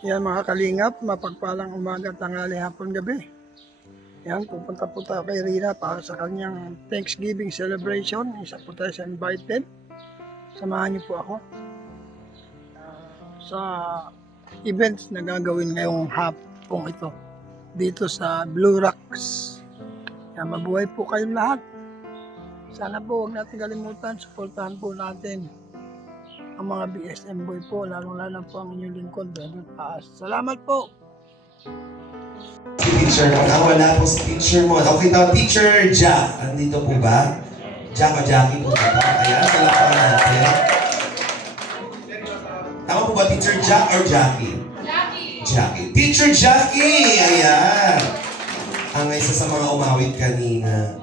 Yan mga kalingap, mapagpalang umaga, tanghali, hapon, gabi. Yan, pupunta po tayo kay Rina para sa kanyang Thanksgiving celebration. Isa po tayo sa invited. Samahan niyo po ako sa events na gagawin ngayong hapon ito dito sa Blue Rocks. Yan, mabuhay po kayong lahat. Sana po huwag natin kalimutan, supportahan po natin ang mga BSM boy po, lalong-lalo po ang inyong lingkod, Brother Paas. Salamat po! Teacher, wala po si teacher mo. Okay daw, Teacher Jack. Andito po ba? Jack o Jackie po ba? Ayan, salamat natin. Tama po ba, Teacher Jack or Jackie? Jackie. Jackie. Teacher Jackie! Ayan. Ang isa sa mga umawit kanina.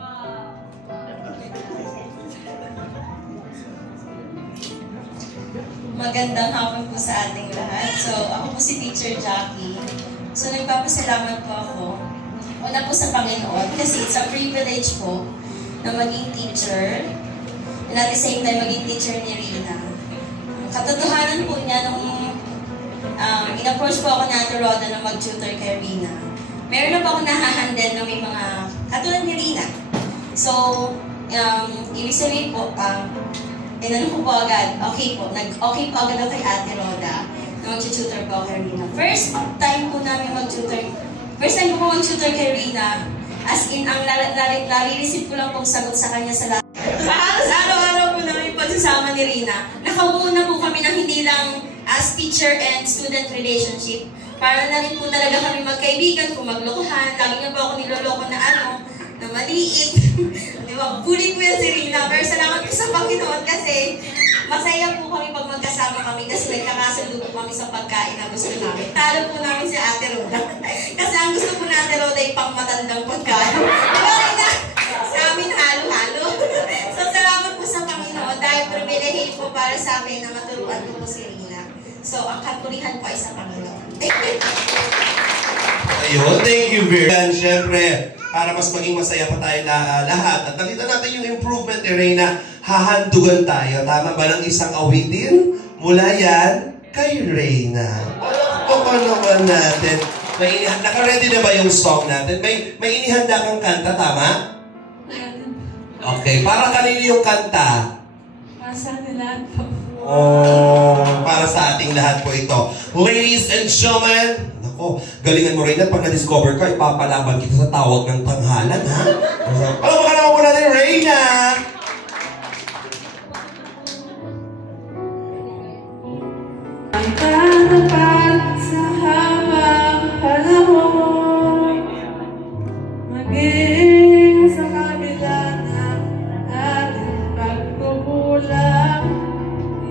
Magandang hapon po sa ating lahat. So, ako po si Teacher Jackie. So, nagpapasalamat po ako. Una po sa Panginoon kasi it's a privilege po na maging teacher and at the same time maging teacher ni Rina. Katotohanan po niya nung in-approach po ako ni Ate Roda na mag-tutor kay Rina. Meron na po ako nahahandle na may mga katulad ni Rina. So, ibig sabihin po, tinanong ko po agad, okay po agad ako kay Ate Roda na mag-tutor po kay Rina. First time po ko mag-tutor kay Rina, as in, ang nare-receive ko lang pong sagot sa kanya sa lahat. Halos araw-araw po namin pagsasama ni Rina. Nakabuo na po kami ng hindi lang as teacher and student relationship. Para na rin po talaga kami magkaibigan, kung maglokohan. Lagi niya po ako niloloko na na maliit. Di ba? Bully po yan si Rina. Pero salamat po sa Panginoon kasi masaya po kami pag magkasama kami kasi nagkakasundo po kami sa pagkain na gusto namin. Talo po namin si Ate Roda. Kasi ang gusto po na Ate Roda ay pang matandang pagkain. Okay na! Sa amin halo-halo. So salamat po sa Panginoon dahil privilege po para sa amin na maturuan po si Rina. So ang katurihan po ay sa Panginoon. Ayun, thank you very much. Siyempre, para mas maging masaya pa tayo lahat. At nakita natin yung improvement ni Reyna, hahandugan tayo. Tama ba ng isang awitin? Mula yan kay Reyna. O naman natin. Naka-ready na ba yung song natin? May inihanda kang kanta, tama? Okay, para kanino yung kanta? Para sa ating lahat po. Oh, para sa ating lahat po ito. Ladies and gentlemen, ako, galingan mo rin at pag na-discover ka, ipapalaban kita sa tawag ng tanghalan, ha? Alam mo ka naman po natin, Reyna! Ang katapat sa habang panahon, maging sa kabila ng ating pagkukulang,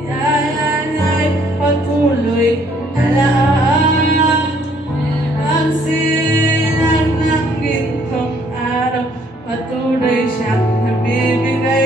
yan ay patuloy na laan. Ang sinag ng gintong araw, patuloy siyang nabibigay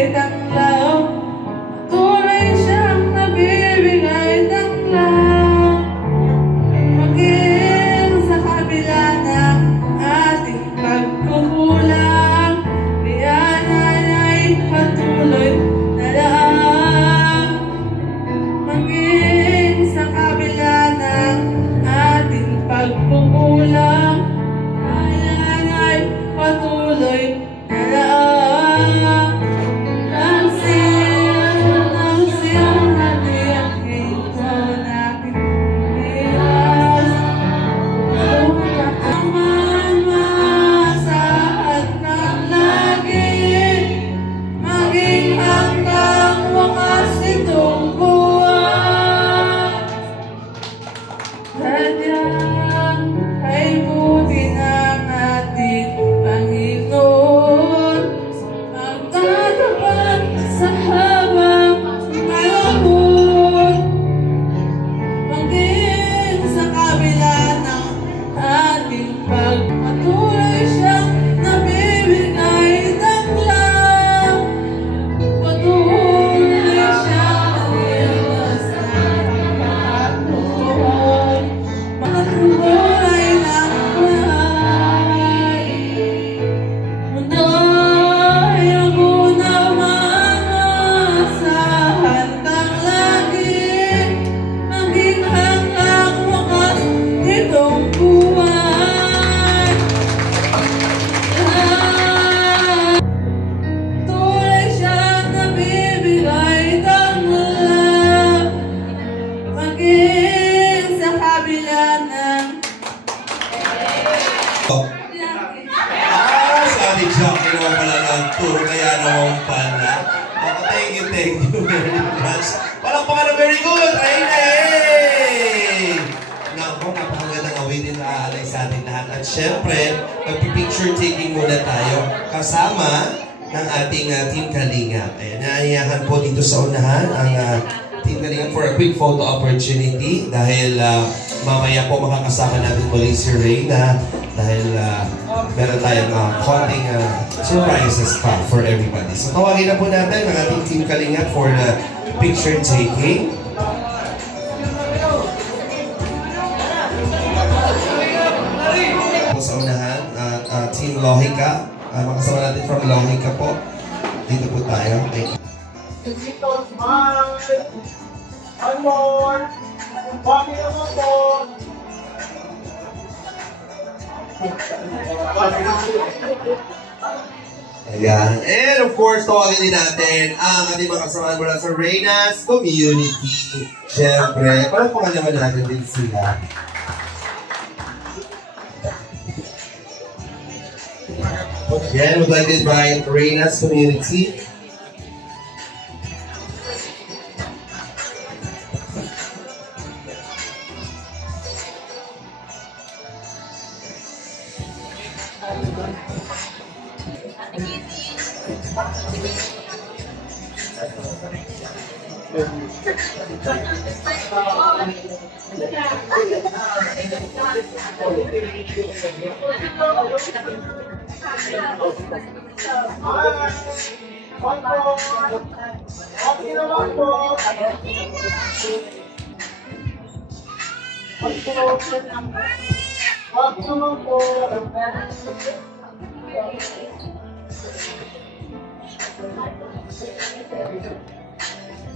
Si Ate Jackie naman pala nagturo, kaya naman pala. Thank you very much. Palakpakan na very good, Reyna! Naku, napakagandang awitin na aalay sa atin lahat. At syempre, magpipicture taking muna tayo kasama ng ating Team Kalinga. Ayan, naayahan po dito sa unahan ang Team Kalinga for a quick photo opportunity dahil mamaya po makakasama natin muli si Reyna dahil meron tayong konting surprises pa for everybody. So tawagin na po natin ang ating Team Kalinga for the picture taking. Sa unahan, Team Lohika. Makasama natin from Lohika po. Dito po tayo. Thank you. Ayan. And of course, tawagin din natin ang ating mga kasama mula sa Reyna's Community. Siyempre, palagpakan naman natin din sila. Again, we'd like to invite Reyna's Community.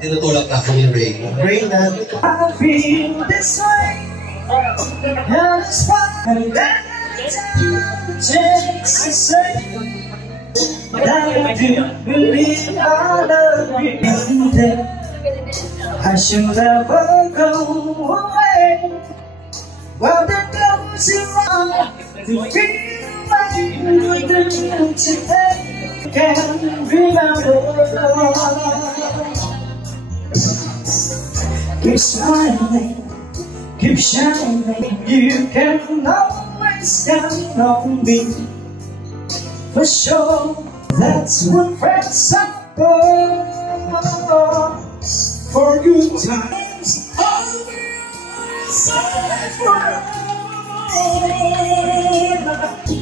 Tinutulak na ako ni Reyna. Reyna. I feel this way, and it's fine. And every time it takes to say that I do believe I love you. And then I should never go away. Well, there goes in my to feel like we do today. Can't remember. Keep smiling, keep shining. You can always count on me. For sure, that's what friends are for good times. I'll be on side forever.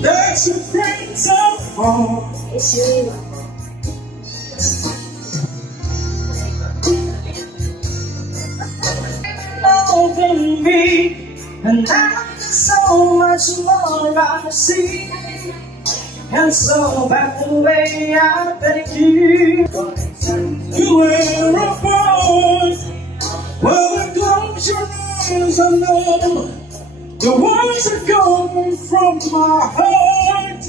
That's what friends are for. Than me, and there's so much more I see, and so by the way I thank you. You were apart, well, close your eyes, I know the words are gone from my heart,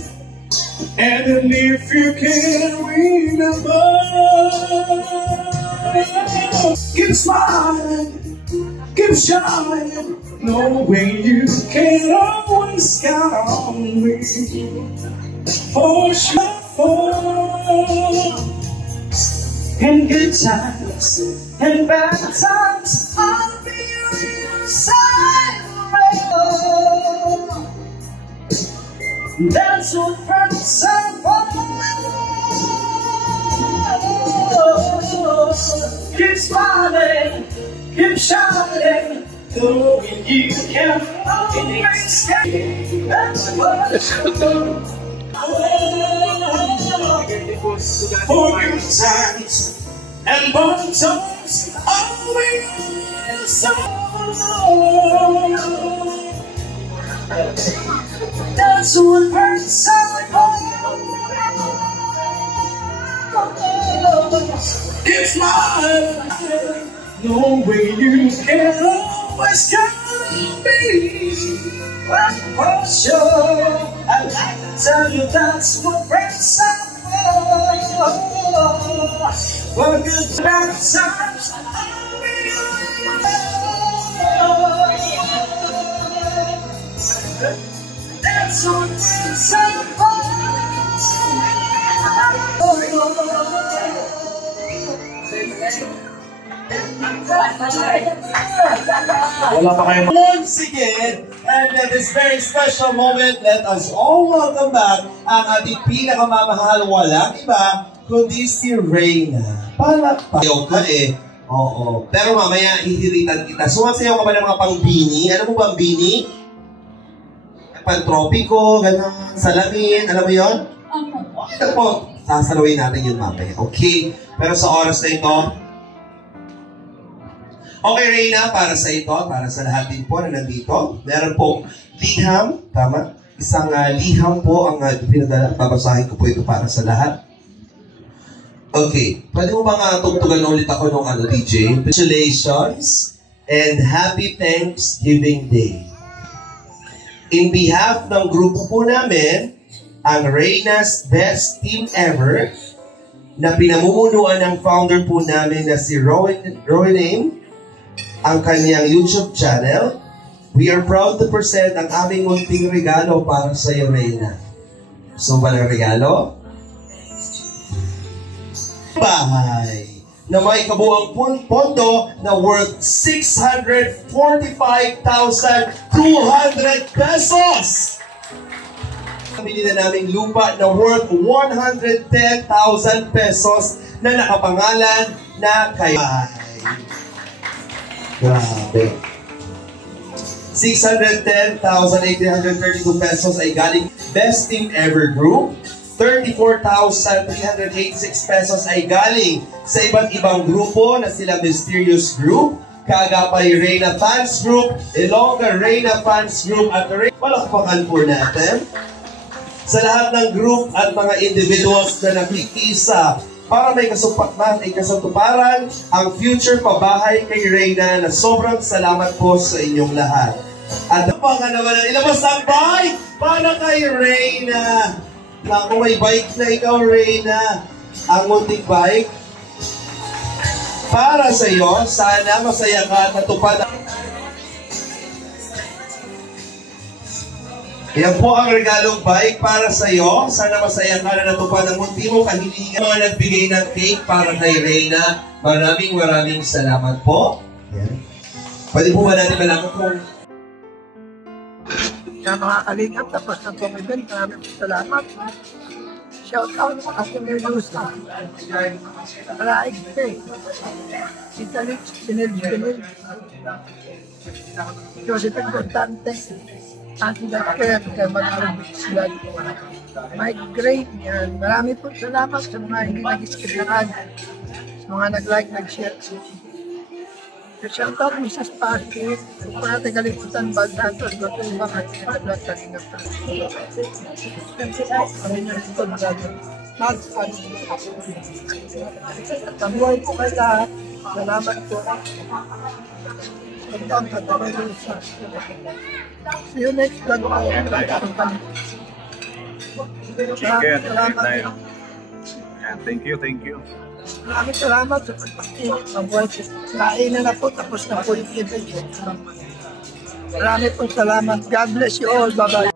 and then if you can remember, keep smiling. Keep shining, knowing you can always count on me. For sure, in good times and bad times, I'll be your side forever. That's what friends are for. Keep smiling. Keep shining, knowing you can always get. That's what for good times and bad times, always that's what hurts so. Keep smiling. No way you can always count on me. But for sure, I'd like to tell you that's what friends are for. For good bad times, I'll be yours. That's what it's about. Once again, and at this very special moment, let us all welcome back ang ating pinakamamahal, walang iba, kundi si Reyna. Palakpayaw ka eh. Oo. Pero mamaya, hihiritan kita. Sumasayaw ka ba ng mga pang-bini? Alam mo ba ang bini? Pantropiko, gano'n, salamin, alam mo yun? Ito po, sasalawin natin yun mamaya. Okay? Pero sa oras na ito, okay, Reyna, para sa ito, para sa lahat din po na nandito, meron po liham, tama? Isang liham po ang pinadala. Babasahin ko po ito para sa lahat. Okay, pwede mo bang tugtugan ulit ako nung DJ? Congratulations and Happy Thanksgiving Day. In behalf ng grupo po namin, ang Reyna's Best Team Ever, na pinamumunuan ng founder po namin na si Rowan, ang kanyang YouTube channel, we are proud to present ang aming munting regalo para sa iyo, Reyna. So ba ng regalo? Bahay na may kabuang pondo na worth 645,200 pesos. Pamili na namin lupa na worth 110,000 pesos na nakapangalan na kay Grabe. 610,832 pesos ay galing Best Team Ever Group. 34,386 pesos ay galing sa iba't ibang grupo na sila Mysterious Group, Kaagapay Reyna Fans Group, Ilongga Reyna Fans Group, at palakpakan po natin sa lahat ng group at mga individuals na nakikisa para may kasatuparan ang future pabahay kay Reyna, na sobrang salamat po sa inyong lahat. At pa ka naman ang ilabas ang bike para kay Reyna. Naku, may bike na ikaw, Reyna. Ang munting bike para sa iyo. Sana masaya ka at natupad. Yan po ang regalong bike para sa iyo. Sana masaya ka na natupad ang munti mo kahilingan. Mga nagbigay ng cake para kay Reyna. Maraming salamat po. Yan. Pwede po ba natin malaman kung Sa mga kalingap, tapos na itong event, maraming salamat. Shout out sa Kuya Lusa. Paraig Pay. Si Talix, Pinil. Joseph Importante. Anti Dakir, kaya mag-arabik sila. Mike Gray, yan. Marami po salamat sa mga hindi nag-skip na sa mga nag-like, nag-share. Shout out mo sa Sparky. Kung pa natin kalimutan ba nato, ito yung mga nag-vlog kanina pa. Kami na rin ito nagagawin. Tabuhay po kayo lahat. Salamat po. See you next vlog po. Salamat. Thank you. Maraming salamat sa pagpakinig. Kainan na po, tapos na po yung event. Maraming po salamat. God bless you all. Bye-bye.